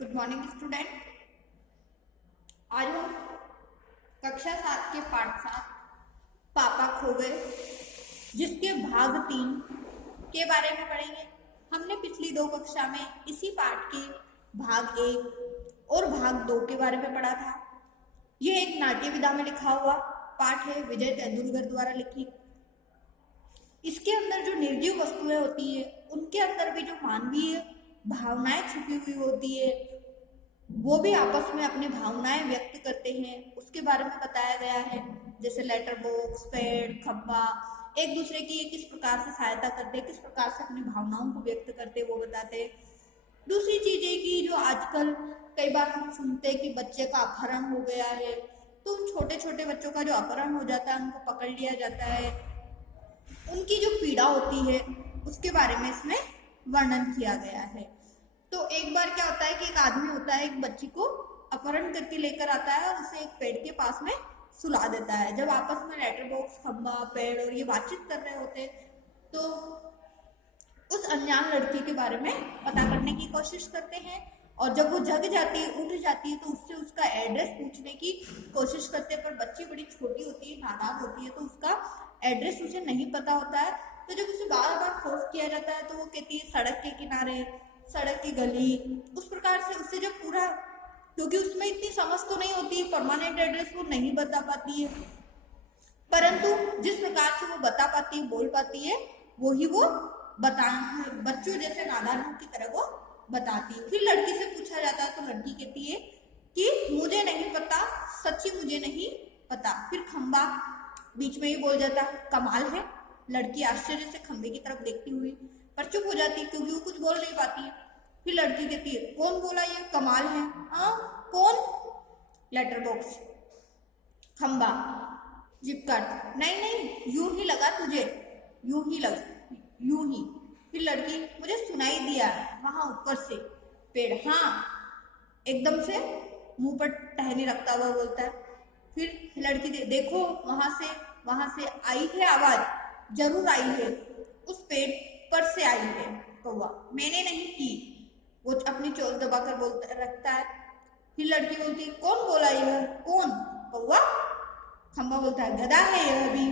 Good morning student. आज हम कक्षा 7 के पाठ 7 पापा खो गए जिसके भाग 3 के बारे में पढ़ेंगे। हमने पिछली 2 कक्षा में इसी पाठ के भाग 1 और भाग 2 के बारे में पढ़ा था। यह एक नाट्य विधा में लिखा हुआ पाठ है, विजय तेंदुलकर द्वारा लिखी। इसके अंदर जो निर्जीव वस्तुएं होती है उनके अंदर भी जो मानवीय भावनाएं छुपी हुई होती है, वो भी आपस में अपनी भावनाएं व्यक्त करते हैं, उसके बारे में बताया गया है। जैसे लेटर बॉक्स, पेड़, खब्बा एक दूसरे की किस प्रकार से सहायता करते, किस प्रकार से अपनी भावनाओं को व्यक्त करते, वो बताते हैं। दूसरी चीज है कि जो आजकल कई बार हम सुनते हैं कि बच्चे का अपहरण हो गया है, तो उन छोटे छोटे बच्चों का जो अपहरण हो जाता है, उनको पकड़ लिया जाता है, उनकी जो पीड़ा होती है उसके बारे में इसमें वर्णन किया गया है। तो एक बार क्या होता है कि एक आदमी होता है, एक बच्ची को अपहरण करके लेकर आता है और उसे एक पेड़ के पास में सुला देता है। जब आपस में लेटर बॉक्स, खंबा, पेड़ और ये बातचीत कर रहे होते तो उस अनजान लड़की के बारे में पता करने की कोशिश करते हैं, और जब वो जग जाती है, उठ जाती है, तो उससे उसका एड्रेस पूछने की कोशिश करते हैं। पर बच्ची बड़ी छोटी होती है, नादान होती है, तो उसका एड्रेस उसे नहीं पता होता है। तो जब उसे बार बार फोर्स किया जाता है तो वो कहती है सड़क के किनारे, सड़क की गली, उस प्रकार से उससे जब पूरा, क्योंकि उसमें इतनी समझ तो नहीं होती, परमानेंट एड्रेस वो नहीं बता पाती है, परंतु जिस प्रकार से वो बता पाती है, बोल पाती है, वो ही वो बता, बच्चों जैसे नादानों की तरह वो बताती है। फिर लड़की से पूछा जाता है तो लड़की कहती है कि मुझे नहीं पता, सच्ची मुझे नहीं पता। फिर खंबा बीच में ही बोल जाता कमाल है। लड़की आश्चर्य से खंबे की तरफ देखती हुई पर चुप हो जाती है, क्योंकि वो कुछ बोल नहीं पाती है। फिर लड़की कहती है कौन बोला ये कमाल है? हाँ कौन? Letter box. खंबा जिप काट, नहीं नहीं यूं ही लगा तुझे, यूं ही लगा, यूं ही। फिर लड़की मुझे सुनाई दिया वहां ऊपर से। पेड़, हाँ एकदम से मुंह पर टहनी रखता हुआ बोलता है। फिर लड़की देखो वहां से आई है आवाज, जरूर आई है, उस पेड़ पर से आई है। कौवा, मैंने नहीं की, वो अपनी चोट दबाकर बोलता रखता है। फिर लड़की बोलती है कौन बोला यह? कौन? कौवा। खंबा बोलता है गधा है यह भी।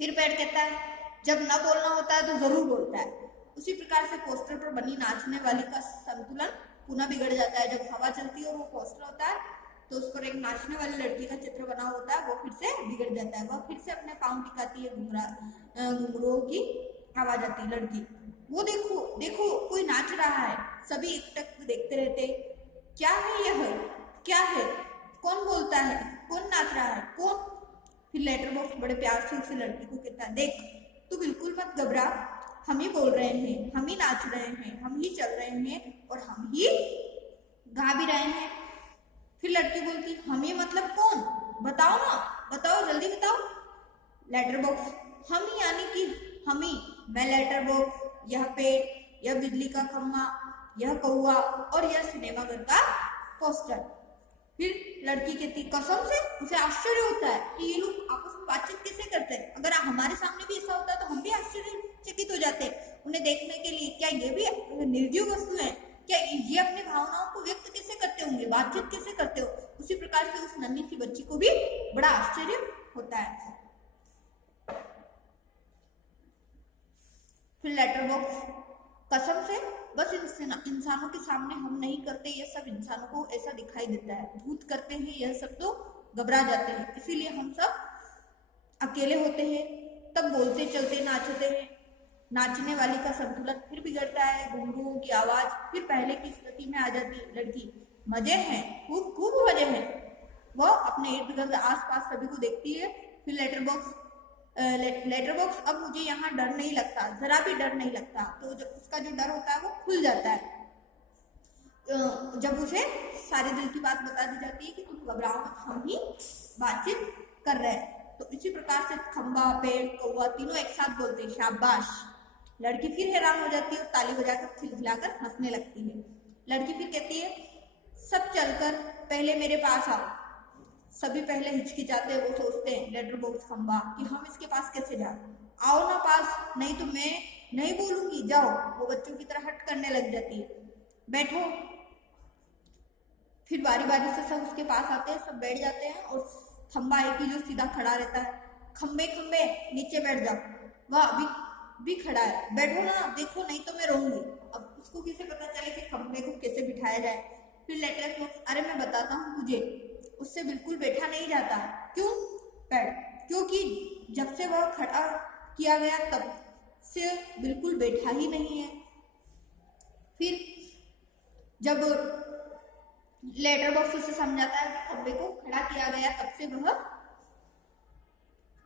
फिर पेड़ कहता है जब न बोलना होता है तो जरूर बोलता है। उसी प्रकार से पोस्टर पर बनी नाचने वाली का संतुलन पुनः बिगड़ जाता है। जब हवा चलती है, वो पोस्टर होता है, तो उस पर एक नाचने वाली लड़की का चित्र बना होता है, वो फिर से बिगड़ जाता है। वह फिर से अपने पाँव टिकाती है, घुंघरूओं की आवाज आती है। लड़की, वो देखो देखो कोई नाच रहा है। सभी एकटक देखते रहते, क्या है यह, क्या है, कौन बोलता है, कौन नाच रहा है, कौन? फिर लेटर बॉक्स बड़े प्यार से उसे लड़की को कहता है देख तू बिल्कुल मत घबरा, हम ही बोल रहे हैं, हम ही नाच रहे हैं, हम ही चल रहे हैं और हम ही गा भी रहे हैं। फिर लड़की बोलती हम ही मतलब कौन? बताओ ना, बताओ जल्दी बताओ। लेटर बॉक्स, हम ही यानी कि हम ही, मैं लेटर बॉक्स, यह पेड़, यह बिजली का खम्भा, यह कौवा और यह सिनेमा घर का पोस्टर। फिर लड़की कहती कसम से? उसे आश्चर्य होता है कि ये लोग आपस में बातचीत कैसे करते हैं। अगर हमारे सामने भी ऐसा होता है तो हम भी आश्चर्यचकित हो जाते हैं उन्हें देखने के लिए। क्या ये भी निर्जीव वस्तु है? क्या ये अपनी भावनाओं को व्यक्त कैसे करते होंगे, बातचीत कैसे करते हो? उसी प्रकार से उस नन्ही सी बच्ची को भी बड़ा आश्चर्य होता है। फिर लेटर बॉक्स, कसम से बस इंसानों के सामने हम नहीं करते, ये सब इंसानों को ऐसा दिखाई देता है। भूत करते हैं यह सब तो घबरा जाते हैं, इसीलिए हम सब अकेले होते हैं, तब बोलते चलते नाचते हैं। नाचने वाली का संतुलन फिर बिगड़ता है, घुंघरूओं की आवाज फिर पहले की स्थिति में आ जाती है। लड़की, मजे हैं, खूब खूब मजे हैं। वह अपने इर्द गिर्द आस पास सभी को देखती है। फिर लेटर बॉक्स, अब मुझे यहाँ डर नहीं लगता, जरा भी डर नहीं लगता। तो जब उसका जो डर होता है वो खुल जाता है जब उसे सारे दिल की बात बता दी जाती है कि तुम घबराओ मत, हम ही बातचीत कर रहे हैं। तो इसी प्रकार से खंबा, पेड़, कौवा तीनों एक साथ बोलते हैं शाबाश। लड़की फिर हैरान हो जाती है और ताली बजाकर खिलखिलाकर हंसने लगती है। लड़की फिर कहती है सब चलकर पहले मेरे पास आओ। सभी पहले हिचकिचाते हैं, वो सोचते हैं लेटर बॉक्स, खंबा कि हम इसके पास कैसे जाए, आओ ना पास, नहीं तो मैं नहीं बोलूंगी, जाओ। वो बच्चों की तरह हट करने लग जाती है। बैठो। फिर बारी बारी से सब उसके पास आते हैं, सब बैठ जाते हैं और खंबा एक ही जो सीधा खड़ा रहता है, खंबे खंबे नीचे बैठ जाओ, वह अभी भी खड़ा है, बैठो ना, देखो नहीं तो मैं रोऊंगी। अब उसको कैसे पता चले कि खंबे को कैसे बिठाया जाए। फिर लेटर बॉक्स, अरे मैं बताता हूँ तुझे, उससे बिल्कुल बैठा नहीं जाता। क्यों? क्योंकि जब से वह खड़ा किया गया तब से बिल्कुल बैठा ही नहीं है। फिर जब लेटर बॉक्स उसे समझाता है कि खंबे को खड़ा किया गया तब से वह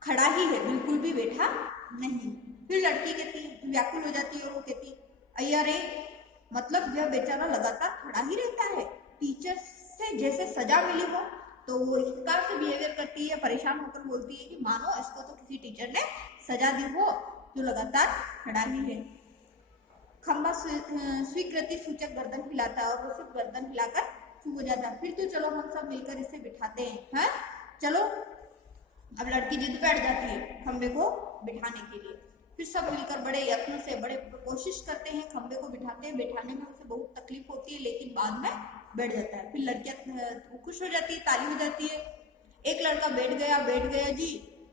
खड़ा ही है, बिल्कुल भी बैठा नहीं। फिर लड़की कहती, व्याकुल हो जाती है और वो कहती, अय्या रे, मतलब यह बेचारा लगातार खड़ा ही रहता है, टीचर से जैसे सजा मिली हो। तो वो इस प्रकार से बिहेवियर करती है, परेशान होकर बोलती है कि मानो इसको तो किसी टीचर ने सजा दी हो, जो लगातार खड़ा ही है। खंबा स्वीकृति सूचक गर्दन हिलाता है और वो सिर्फ गर्दन हिलाकर चुप हो जाता है। फिर तो चलो हम सब मिलकर इसे बिठाते हैं, हाँ चलो। अब लड़की जिद बैठ जाती है खंबे को बिठाने के लिए। फिर सब मिलकर बड़े यत्न से, बड़े कोशिश करते हैं, खंबे को बिठाते हैं। बिठाने में उसे बहुत तकलीफ होती है, लेकिन बाद में बैठ जाता है। फिर लड़कियां खुश हो जाती है, ताली हो जाती है। एक लड़का बैठ गया जी,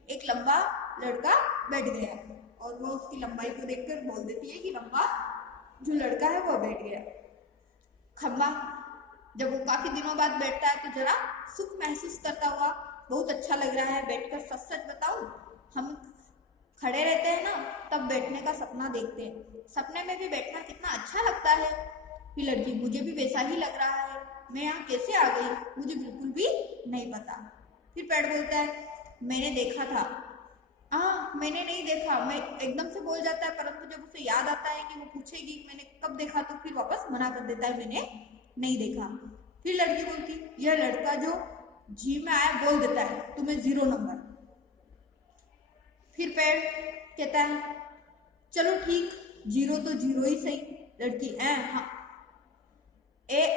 एक लंबा लड़का बैठ गया। और वो उसकी लंबाई को देखकर बोल देती है कि लंबा जो लड़का है वो बैठ गया। खंबा जब वो काफी दिनों बाद बैठता है तो जरा सुख महसूस करता हुआ, बहुत अच्छा लग रहा है बैठकर। सच सच बताऊं, हम खड़े रहते हैं ना तब बैठने का सपना देखते हैं, सपने में भी बैठना कितना अच्छा लगता है। फिर लड़की, मुझे भी वैसा ही लग रहा है, मैं यहाँ कैसे आ गई मुझे बिल्कुल भी नहीं पता। फिर पेड़ बोलता है, मैंने देखा था। हाँ, मैंने नहीं देखा, मैं एकदम से बोल जाता है, परंतु जब उसे याद आता है कि वो पूछेगी मैंने कब देखा, तो फिर वापस मना कर देता है, मैंने नहीं देखा। फिर लड़की बोलती, यह लड़का जो जी में आया बोल देता है तुम्हें 0 नंबर। फिर पेड़ कहता है, चलो ठीक, 0 तो 0 ही सही। लड़की, हाँ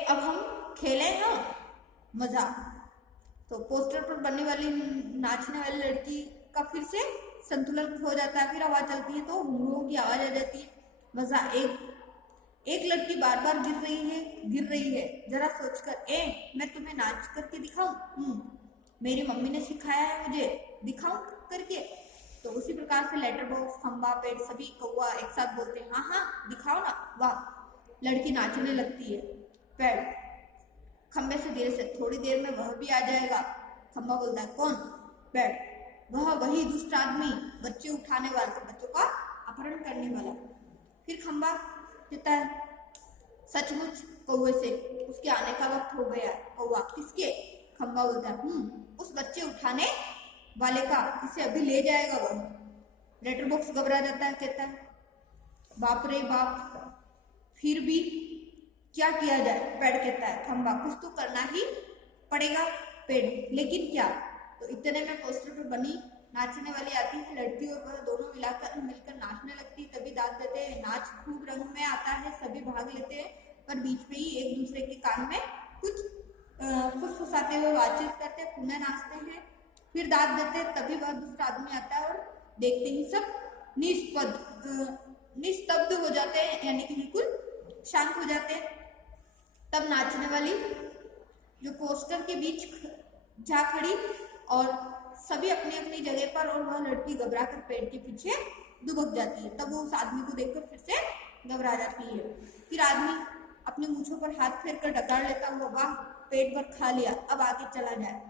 अब हम खेलें, हाँ मजा। तो पोस्टर पर बनने वाली नाचने वाली लड़की का फिर से संतुलन खो जाता है। फिर आवाज चलती है तो हुड़ों की आवाज आ जाती है। मजा। एक लड़की बार बार गिर रही है, जरा सोचकर, मैं तुम्हें नाच करके दिखाऊं? मेरी मम्मी ने सिखाया है मुझे, दिखाऊं करके? तो उसी प्रकार से लेटर बॉक्स, खंबा, पेड़, सभी कौवा एक साथ बोलते हैं, हाँ हाँ दिखाओ ना। वाह। लड़की नाचने लगती है। पेड़ खंबे से धीरे से, थोड़ी देर में वह भी आ जाएगा। खंबा बोलता है, कौन? पेड़, वही दुष्ट आदमी, बच्चे उठाने वाला, बच्चों का अपहरण करने वाला। फिर खंबा कहता है, सचमुच कौवे से उसके आने का वक्त हो गया। कौवा, किसके? खंबा बोलता है, उस बच्चे उठाने वाले का, इसे अभी ले जाएगा वह। लेटर बॉक्स घबरा जाता है, कहता है, बाप रे बाप, फिर भी क्या किया जाए? पेड़ कहता है, खंबा, कुछ तो करना ही पड़ेगा। पेड़, लेकिन क्या? तो इतने में पोस्टर पर बनी नाचने वाली आती है। लड़की और वह दोनों मिलकर नाचने लगती। तभी दाद देते हैं। नाच खूब रंग में आता है, सभी भाग लेते हैं, पर बीच में ही एक दूसरे के कान में कुछ फुसफुसाते हुए बातचीत करते, पुनः नाचते हैं, फिर दाद देते हैं। तभी वह दुष्ट आदमी आता है और देखते ही सब निस्तब्ध हो जाते हैं, यानी कि बिल्कुल शांत हो जाते हैं। तब नाचने वाली जो पोस्टर के बीच जा खड़ी और सभी अपनी अपनी जगह पर, और वह लड़की घबरा कर पेड़ के पीछे दुबक जाती है। तब वो उस आदमी को देखकर फिर से घबरा जाती है। फिर आदमी अपने मूंछों पर हाथ फेर कर डकार लेता हुआ, वाह पेट पर खा लिया, अब आगे चला जाए।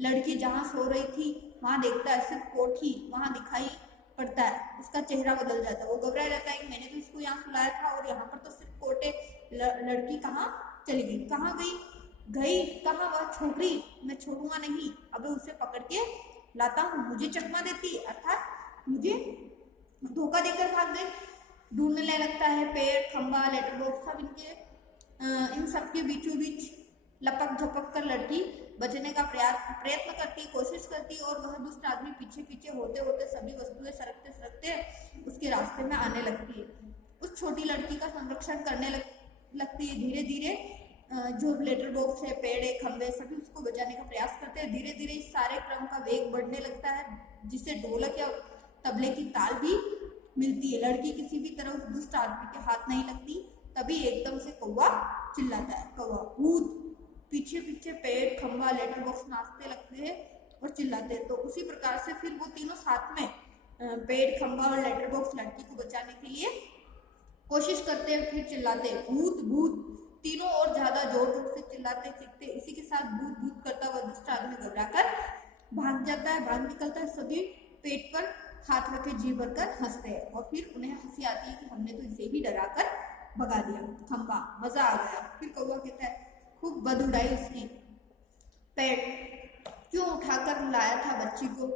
लड़की जहाँ सो रही थी वहां देखता है, सिर्फ कोठी वहां दिखाई पड़ता है। उसका चेहरा बदल जाता है, वो घबरा जाता है कि मैंने तो इसको यहाँ सुलाया था और यहाँ पर तो सिर्फ कोटे। लड़की कहाँ चली गई? कहाँ गई कहाँ वह छोकरी? मैं छोड़ूंगा नहीं, अबे उसे पकड़ के लाता हूँ। मुझे चकमा देती, अर्थात मुझे धोखा देकर भाग गई। ढूंढने लगता है पेड़, खंबा, लेटर बॉक्स, सब इन सब के बीचों बीच लपक झपक कर लड़की बचने का प्रयत्न करती, कोशिश करती, और वह दुष्ट आदमी पीछे पीछे होते होते सभी वस्तुएं सरकते सरकते उसके रास्ते में आने लगती है। उस छोटी लड़की का संरक्षण करने लगती है। धीरे धीरे जो लेटर बॉक्स है, पेड़ है, खंबे, सभी उसको बचाने का प्रयास करते हैं। धीरे धीरे इस सारे क्रम का वेग बढ़ने लगता है, जिसे ढोलक या तबले की ताल भी मिलती है। लड़की किसी भी तरह उस दुष्ट आदमी के हाथ नहीं लगती। तभी एकदम से कौवा चिल्लाता है कौवा। भूत। पीछे पीछे पेड़, खंबा, लेटर बॉक्स नाचते लगते हैं और चिल्लाते हैं। तो उसी प्रकार से फिर वो तीनों साथ में पेड़, खंबा और लेटर बॉक्स लड़की को बचाने के लिए कोशिश करते हैं, फिर चिल्लाते हैं भूत भूत। तीनों और ज्यादा जोर जोर से चिल्लाते चीखते। इसी के साथ भूत भूत करता हुआ दुष्ट आदमी घबराकर भाग जाता है, भाग निकलता है। सभी पेट पर हाथ रखे जी भरकर हंसते हैं और फिर उन्हें हंसी आती है कि हमने तो इसे ही डराकर भगा दिया। खंबा, मजा आ गया। फिर कौवा कहता है खूब बद उड़ाई उसकी। पेड़, क्यों उठाकर लाया था बच्ची को?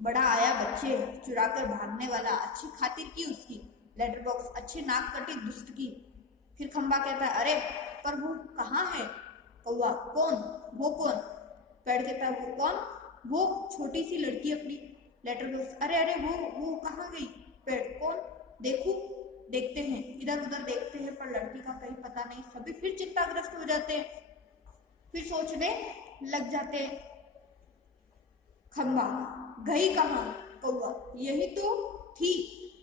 बड़ा आया बच्चे चुराकर भागने वाला, अच्छी खातिर की उसकी। लेटर बॉक्स, अच्छी नाक कटी दुष्ट की। फिर खंबा कहता है अरे पर वो कहाँ है? कौवा, कौन? वो कौन? पेड़ कहता है वो कौन? वो छोटी सी लड़की अपनी। लेटर बॉक्स, अरे अरे वो कहाँ गई? पेड़, कौन? देखूं? देखते हैं, इधर उधर देखते हैं पर लड़की का कहीं पता नहीं। सभी फिर चिंताग्रस्त हो जाते हैं, फिर सोचने लग जाते हैं। खंबा, गई कहाँ? कौवा, यही तो थी।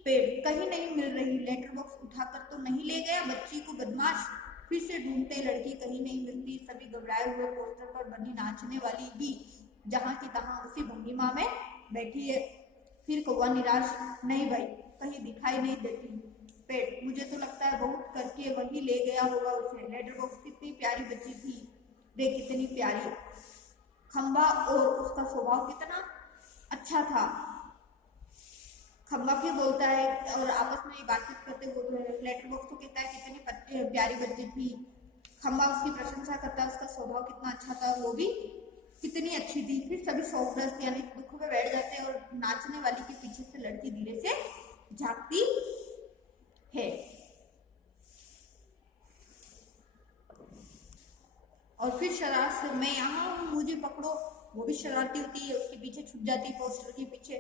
पेड़, कहीं नहीं मिल रही। लेटर बॉक्स उठाकर तो नहीं ले गया बच्ची को बदमाश? फिर से ढूंढते, लड़की कहीं नहीं मिलती। सभी घबराए हुए पोस्टर पर बनी नाचने वाली भी जहां की तहां उसी भंगिमा में बैठी है। फिर कौवा निराश, नहीं भाई, कहीं दिखाई नहीं देती। पेड़, मुझे तो लगता है बहुत करके वही ले गया होगा उसे। लेटर बॉक्स, कितनी प्यारी बच्ची थी रे, कितनी प्यारी। खंबा, और उसका स्वभाव कितना अच्छा था। खंबा फिर बोलता है और आपस में बातचीत करते हुए लेटर बॉक्स को कहता है कितनी प्यारी बच्ची थी। खंबा उसकी प्रशंसा करता है, उसका स्वभाव कितना अच्छा था, वो भी कितनी अच्छी थी। फिर सभी शोकग्रस्त यानी दुख में बैठ जाते हैं और नाचने वाली के पीछे से लड़की धीरे से झांकती है और फिर शरारत से, मैं यहाँ हूँ मुझे पकड़ो। वो भी शरारती होती है, उसके पीछे छुप जाती है पोस्टर के पीछे।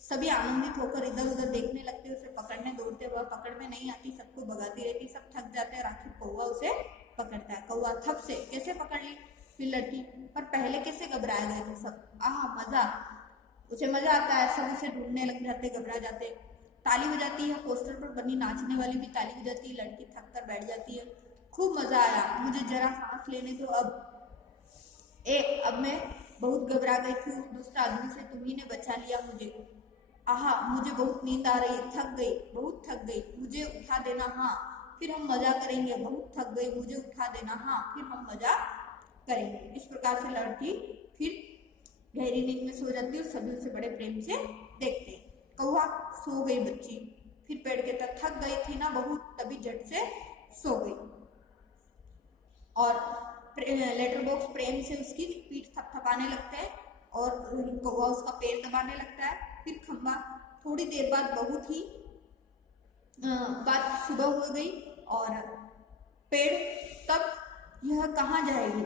सभी आनंदित होकर इधर उधर देखने लगते हैं, उसे पकड़ने दौड़ते हुए। पकड़ में नहीं आती, सबको भगाती रहती, सब थक जाते हैं। आखिर कौवा उसे पकड़ता है। कौवा थप से कैसे पकड़ ली फिर लड़की, पर पहले कैसे घबराए गए थे सब। आहा मजा, उसे मजा आता है। सब उसे ढूंढने लग जाते, घबरा जाते। ताली बजाती है, पोस्टर पर बनी नाचने वाली भी ताली बजाती है। लड़की थक कर बैठ जाती है। खूब मजा आया, मुझे जरा सांस लेने दो अब मैं बहुत घबरा गई थी उस दुष्ट आदमी से, तुम्ही ने बचा लिया मुझे। आहा, मुझे बहुत नींद आ रही, थक गई, बहुत थक गई, मुझे उठा देना, हाँ फिर हम मजा करेंगे। बहुत थक गई, मुझे उठा देना, हाँ फिर हम मजा करेंगे। इस प्रकार से लड़की फिर गहरी नींद में सो जाती है और सभी उसे बड़े प्रेम से देखते हैं। कौवा, सो गई बच्ची। फिर पेड़ कहता, थक गई थी ना बहुत, तभी झट से सो गई। और लेटर बॉक्स प्रेम से उसकी पीठ थपथपाने लगता है और कौवा उसका पैर दबाने लगता है। फिर खंबा, थोड़ी देर बाद बहुत ही बात सुबह हो गई और पेड़, तब यह कहाँ जाएगी?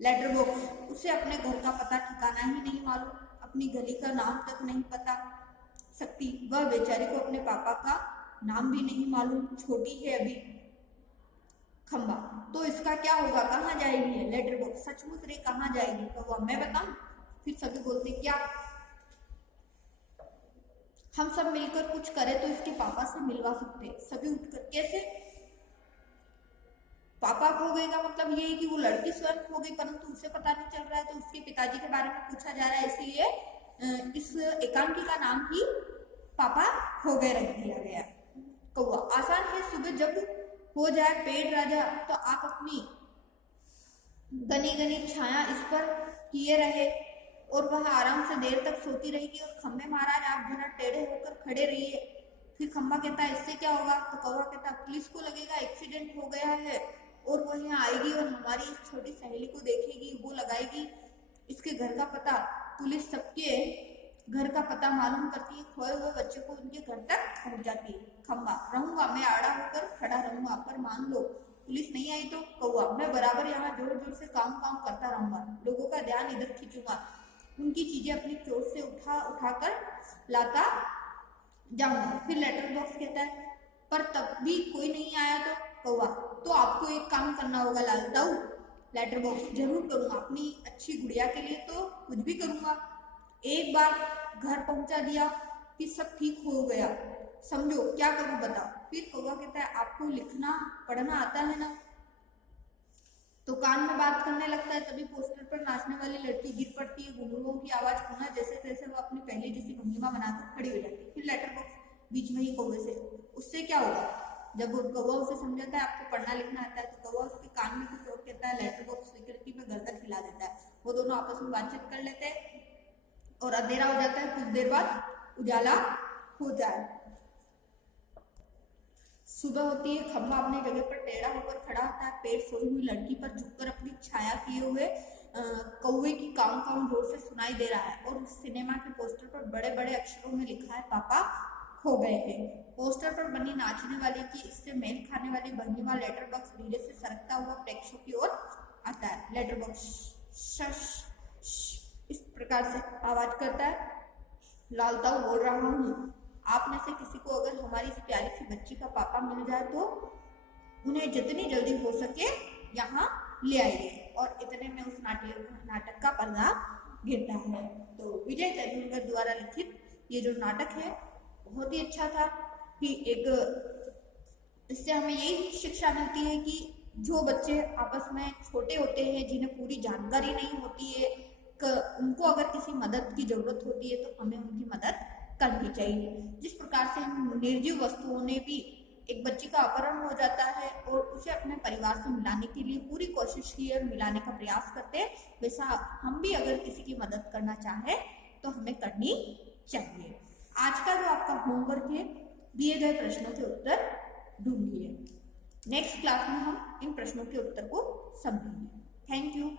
लेटर बॉक्स, उसे अपने घर का पता ठिकाना ही नहीं मालूम, अपनी गली का नाम तक नहीं पता सकती। वह बेचारी को अपने पापा का नाम भी नहीं मालूम, छोटी है अभी। खंबा, तो इसका क्या होगा, कहाँ जाएगी? लेटर बॉक्स, सचमुच रे कहाँ जाएगी? कौवा, मैं बताऊं? फिर सभी बोलते, क्या हम सब मिलकर कुछ करें तो इसके पापा से मिलवा सकते। सभी उठकर, कैसे? पापा खो गए का मतलब ये है कि वो लड़की स्वयं खो गई, परंतु उसे पता नहीं चल रहा है, तो उसके पिताजी के बारे में पूछा जा रहा है, इसलिए इस एकांकी का नाम ही पापा खो गए रख दिया गया। कौवा, आसान है, सुबह जब हो जाए पेड़ राजा तो आप अपनी घनी घनी छाया इस पर किए रहे और वह आराम से देर तक सोती रहेगी और खंबे महाराज आप जरा टेढ़े होकर खड़े रहिए। फिर खंबा कहता है, इससे क्या होगा? तो कौवा कहता, पुलिस को लगेगा एक्सीडेंट हो गया है और वो यहाँ आएगी और हमारी इस छोटी सहेली को देखेगी, वो लगाएगी इसके घर का पता। पुलिस सबके घर का पता मालूम करती है, खोए हुए बच्चे को उनके घर तक पहुंचाती है। खंबा, रहूंगा, मैं आड़ा होकर खड़ा रहूंगा, पर मान लो पुलिस नहीं आई तो? कौवा, मैं बराबर यहाँ जोर जोर से काम करता रहूंगा, लोगों का ध्यान इधर खींचूंगा, उनकी चीजें अपनी चोट से उठा कर लाता जाऊंगा। फिर लेटर बॉक्स कहता है, पर तब भी कोई नहीं आया तो? कौवा, तो आपको एक काम करना होगा लाल दाऊ। लेटर बॉक्स, जरूर करूंगा, अपनी अच्छी गुड़िया के लिए तो कुछ भी करूंगा। एक बार घर पहुंचा दिया कि सब ठीक हो गया, समझो क्या करूं बताओ? फिर कौवा कहता है, आपको लिखना पढ़ना आता है ना? तो कान में बात करने लगता है, तभी पोस्टर पर नाचने वाली लड़की गिर पड़ती है। घुंघरुओं की आवाज होना जैसे तैसे वो अपनी पहले जैसी भंगिमा बनाकर खड़ी हो जाती है। फिर लेटर बॉक्स बीच में ही कौवे से, उससे क्या होगा? जब कौवा उसे समझाता है आपको पढ़ना लिखना आता है, तो कौवा उसके कान में कुछ और कहता है। लेटर बॉक्स स्वीकृति में गर्दन हिला देता है। वो दोनों आपस में बातचीत कर लेते हैं और अंधेरा हो जाता है। कुछ देर बाद उजाला हो जाए। सुबह होती है। खम्बा अपनी जगह पर टेढ़ा होकर खड़ा होता है। पैर सोई हुई लड़की पर झुककर अपनी छाया किए हुए कौवे की काउं काउं जोर से सुनाई दे रहा है। और उस सिनेमा के पोस्टर पर बड़े बड़े अक्षरों में लिखा है, पापा खो गए हैं। पोस्टर पर बनी नाचने वाली की इससे मेल खाने वाली भंगिमा लेटर बॉक्स धीरे से सरकता हुआ प्रेक्षक की ओर आता है। लेटर बॉक्स इस प्रकार से आवाज करता है, लालताऊ बोल रहा हूँ। आप में से किसी को अगर हमारी इस प्यारी सी बच्ची का पापा मिल जाए तो उन्हें जितनी जल्दी हो सके यहाँ ले आइए। और इतने में उस नाटक का पर्दा गिरता है। तो विजय तेंदुलकर द्वारा लिखित ये जो नाटक है बहुत ही अच्छा था कि इससे हमें यही शिक्षा मिलती है कि जो बच्चे आपस में छोटे होते हैं, जिन्हें पूरी जानकारी नहीं होती है, उनको अगर किसी मदद की जरूरत होती है तो हमें उनकी मदद करनी चाहिए। जिस प्रकार से निर्जीव वस्तुओं ने भी एक बच्ची का अपहरण हो जाता है और उसे अपने परिवार से मिलाने के लिए पूरी कोशिश की और मिलाने का प्रयास करते हैं, वैसा हम भी अगर किसी की मदद करना चाहें तो हमें करनी चाहिए। आज का जो आपका होमवर्क है, दिए गए प्रश्नों के उत्तर ढूंढिए। नेक्स्ट क्लास में हम इन प्रश्नों के उत्तर को समझेंगे। Thank you.